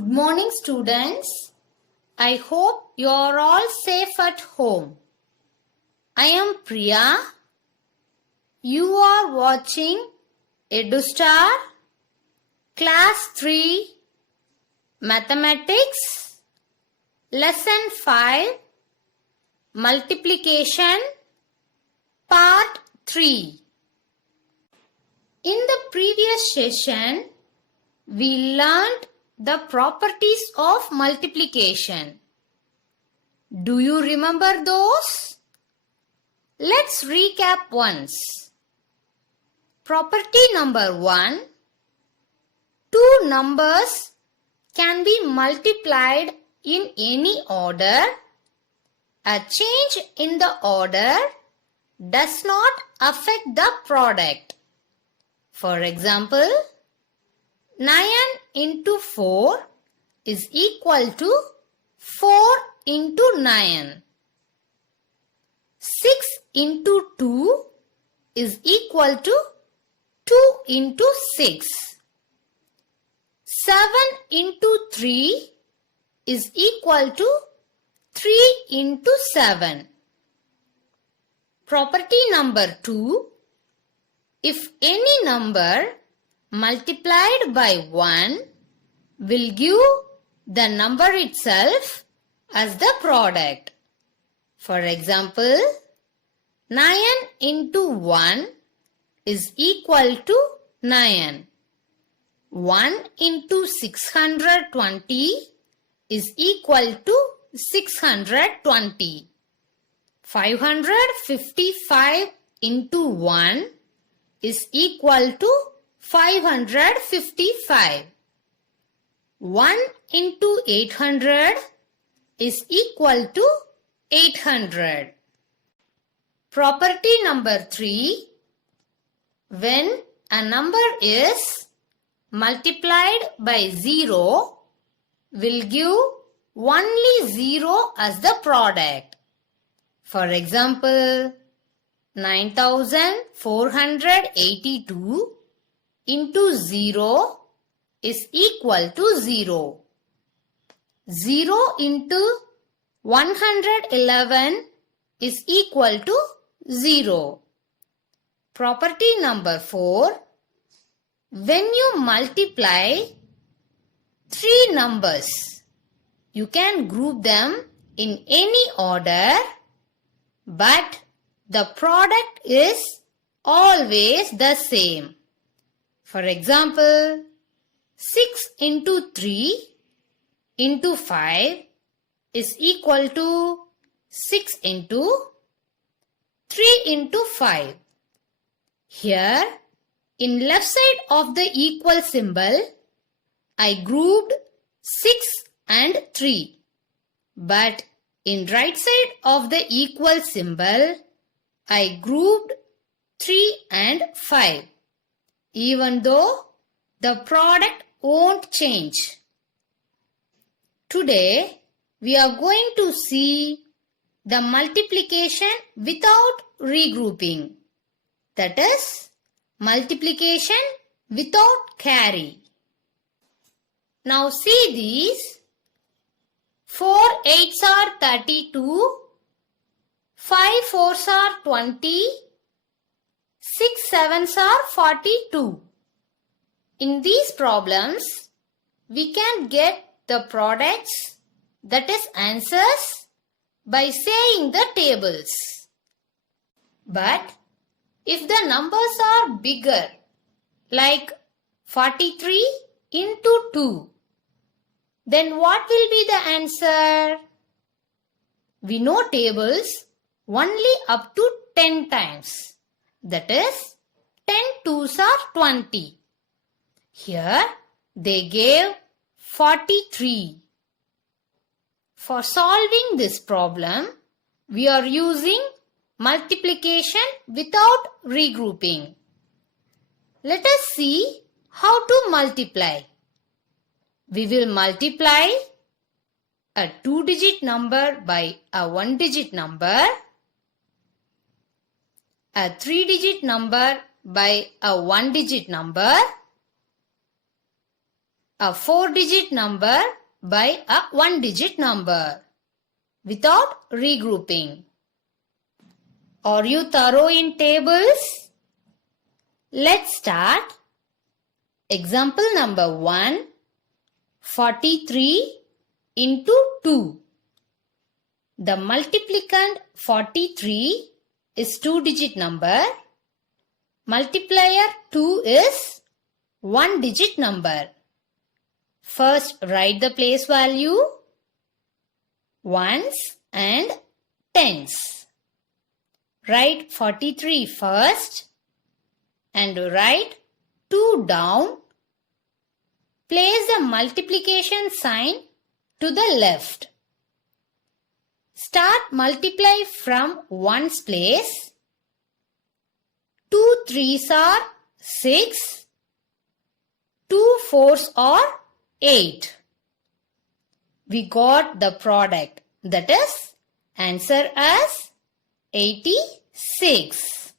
Good morning, students. I hope you are all safe at home. I am Priya. You are watching EduStar Class 3 Mathematics Lesson 5 Multiplication Part 3. In the previous session, we learned the properties of multiplication. Do you remember those? Let's recap once. Property number 1. Two numbers can be multiplied in any order. A change in the order does not affect the product. For example, 9 into 4 is equal to 4 into 9. 6 into 2 is equal to 2 into 6. 7 into 3 is equal to 3 into 7. Property number 2. If any number multiplied by 1 will give the number itself as the product. For example, 9 into 1 is equal to 9. 1 into 620 is equal to 620. 555 into 1 is equal to 555. 1 into 800 is equal to 800. Property number 3. When a number is multiplied by 0, will give only 0 as the product. For example, 9482 into 0 is equal to 0. 0 into 111 is equal to 0. Property number 4. When you multiply 3 numbers, you can group them in any order, but the product is always the same. For example, 6 into 3 into 5 is equal to 6 into 3 into 5. Here, in left side of the equal symbol, I grouped 6 and 3. But in right side of the equal symbol, I grouped 3 and 5. Even though the product won't change. Today, we are going to see the multiplication without regrouping. That is, multiplication without carry. Now see these. 4 8s are 32, 5 4s are 20, 6 7s are 42. In these problems, we can get the products, that is answers, by saying the tables. But if the numbers are bigger, like 43 into 2, then what will be the answer? We know tables only up to 10 times. That is, 10 2s are 20. Here, they gave 43. For solving this problem, we are using multiplication without regrouping. Let us see how to multiply. We will multiply a 2-digit number by a 1-digit number, a 3-digit number by a 1-digit number, a 4-digit number by a 1-digit number without regrouping. Are you thorough in tables? Let's start. Example number 1. 43 into 2. The multiplicand 43 is 2-digit number. Multiplier 2 is 1-digit number. First write the place value, ones and tens. Write 43 first and write 2 down. Place the multiplication sign to the left. Start multiply from ones place. 2 3s are 6. 2 4s are 8. We got the product, that is answer as 86.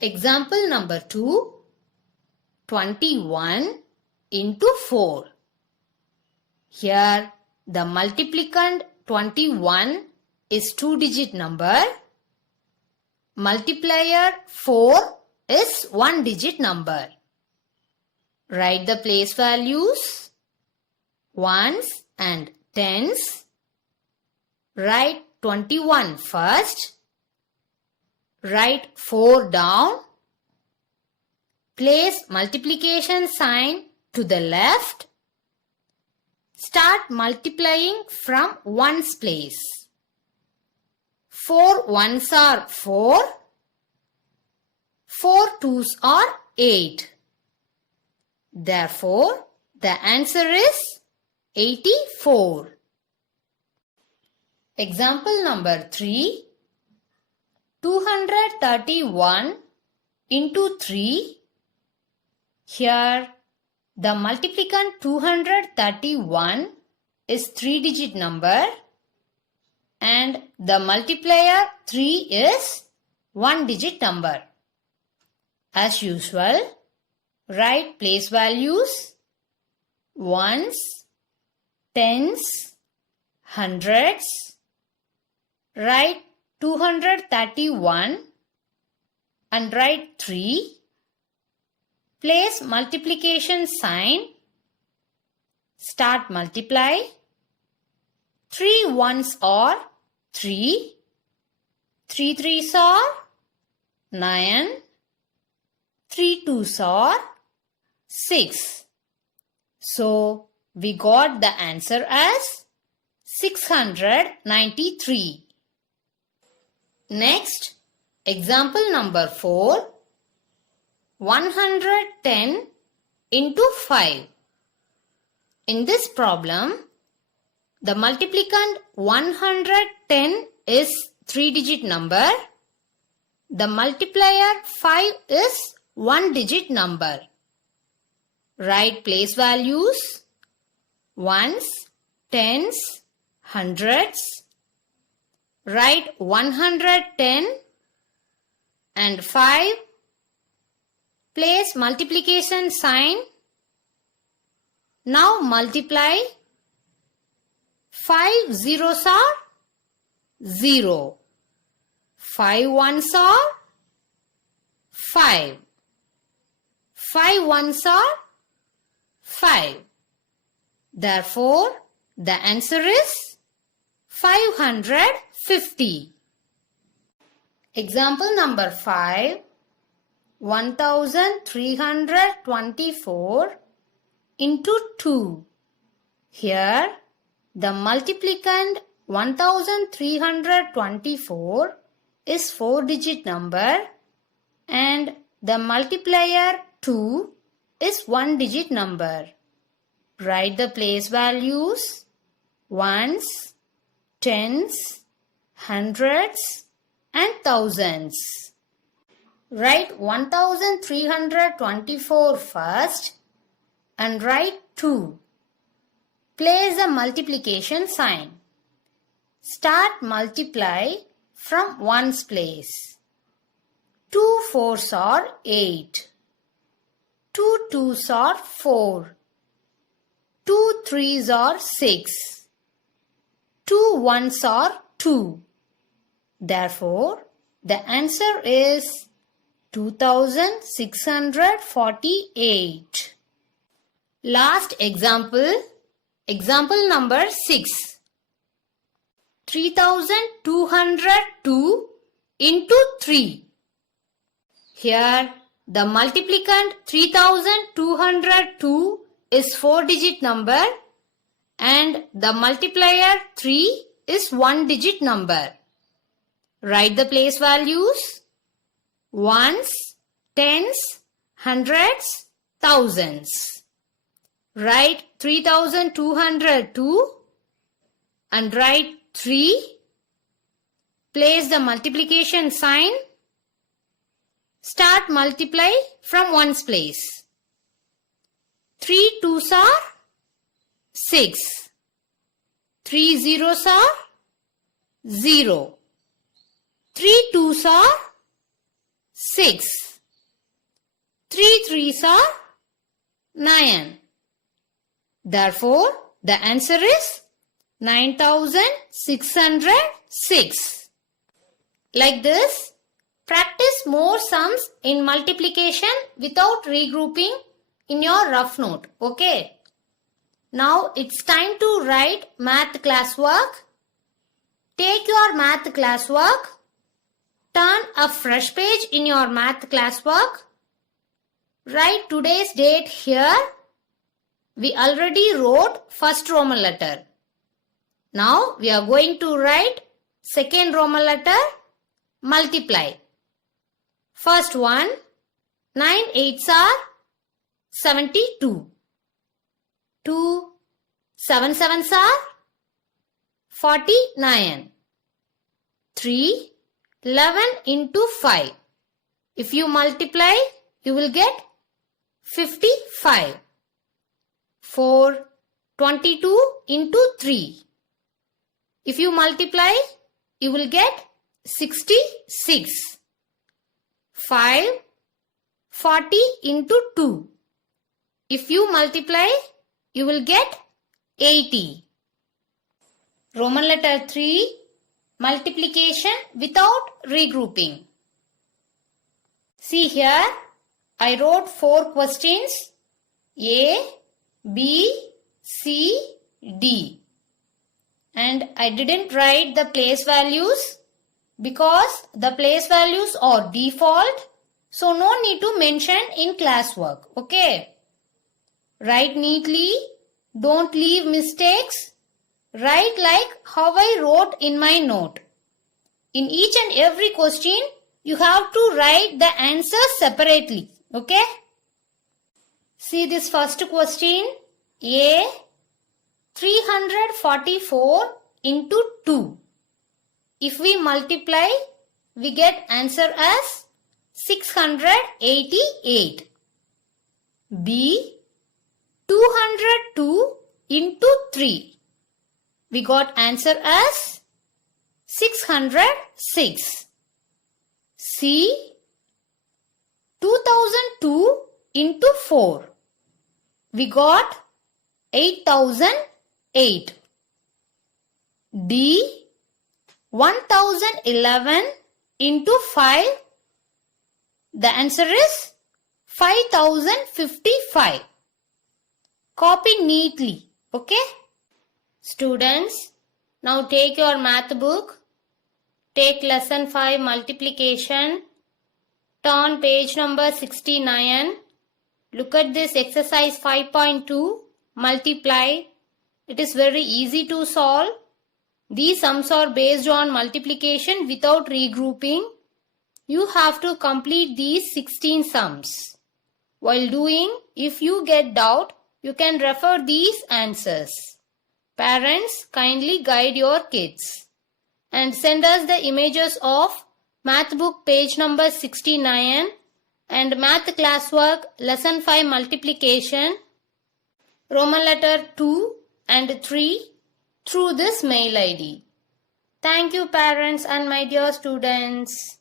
Example number 2. 21 into 4. Here the multiplicand 21 is 2-digit number. Multiplier 4 is 1-digit number. Write the place values, ones and tens. Write 21 first. Write 4 down. Place multiplication sign to the left. Start multiplying from ones place. 4 ones are 4. 4 twos are 8. Therefore, the answer is 84. Example number 3. 231 into 3. Here, the multiplicand 231 is 3-digit number and the multiplier 3 is 1-digit number. As usual, write place values, ones, tens, hundreds. Write 231 and write 3. Place multiplication sign. Start multiply. 3 ones are 3. 3 threes are 9. 3 twos are 6. So, we got the answer as 693. Next, example number 4. 110 into 5. In this problem, the multiplicand 110 is 3-digit number. The multiplier 5 is 1-digit number. Write place values, ones, tens, hundreds. Write 110 and 5. Place multiplication sign. Now multiply. 5 zeros are 0. 5 ones are 5. 5 ones are 5. Therefore, the answer is 550. Example number 5. 1324 into 2. Here, the multiplicand 1324 is 4-digit number and the multiplier 2 is 1-digit number. Write the place values, ones, tens, hundreds and thousands. Write 1324 first and write 2. Place the multiplication sign. Start multiply from ones place. 2 4s are 8. 2 2s are 4. threes are 6. 2 ones are 2. Therefore, the answer is 2648. Last example, example number 6. 3202 into 3. Here, the multiplicand 3202 is 4-digit number and the multiplier 3 is 1-digit number. Write the place values: ones, tens, hundreds, thousands. Write 3202 and write 3. Place the multiplication sign. Start multiply from ones place. 3 twos are 6. 3 zeros are 0. 3 twos are 6. 3 threes are 9. Therefore, the answer is 9606. Like this, practice more sums in multiplication without regrouping in your rough note. Okay. Now it's time to write math classwork. Take your math classwork. Turn a fresh page in your math classwork. Write today's date here. We already wrote first Roman letter. Now we are going to write second Roman letter, multiply. First one, 9 8s are 72. 2 7 7s are 49. 3 11 into 5. If you multiply, you will get 55. 4 22 into 3. If you multiply, you will get 66. 5 40 into 2. If you multiply, you will get 80. Roman letter 3, multiplication without regrouping. See here, I wrote 4 questions: A, B, C, D. And I didn't write the place values because the place values are default. So no need to mention in classwork. Okay. Write neatly. Don't leave mistakes. Write like how I wrote in my note. In each and every question, you have to write the answers separately. Okay. See this first question. A, 344 into 2. If we multiply, we get answer as 688. B, 202 into 3. We got answer as 606. C, 2002 into 4. We got 8008. D, 1011 into 5. The answer is 5055. Copy neatly. Okay? Students, now take your math book. Take lesson 5 multiplication. Turn page number 69. Look at this exercise 5.2. Multiply. It is very easy to solve. These sums are based on multiplication without regrouping. You have to complete these 16 sums. While doing, if you get doubt, you can refer these answers. Parents, kindly guide your kids and send us the images of math book page number 69 and math classwork lesson 5 multiplication, Roman letter 2 and 3 through this mail ID. Thank you parents and my dear students.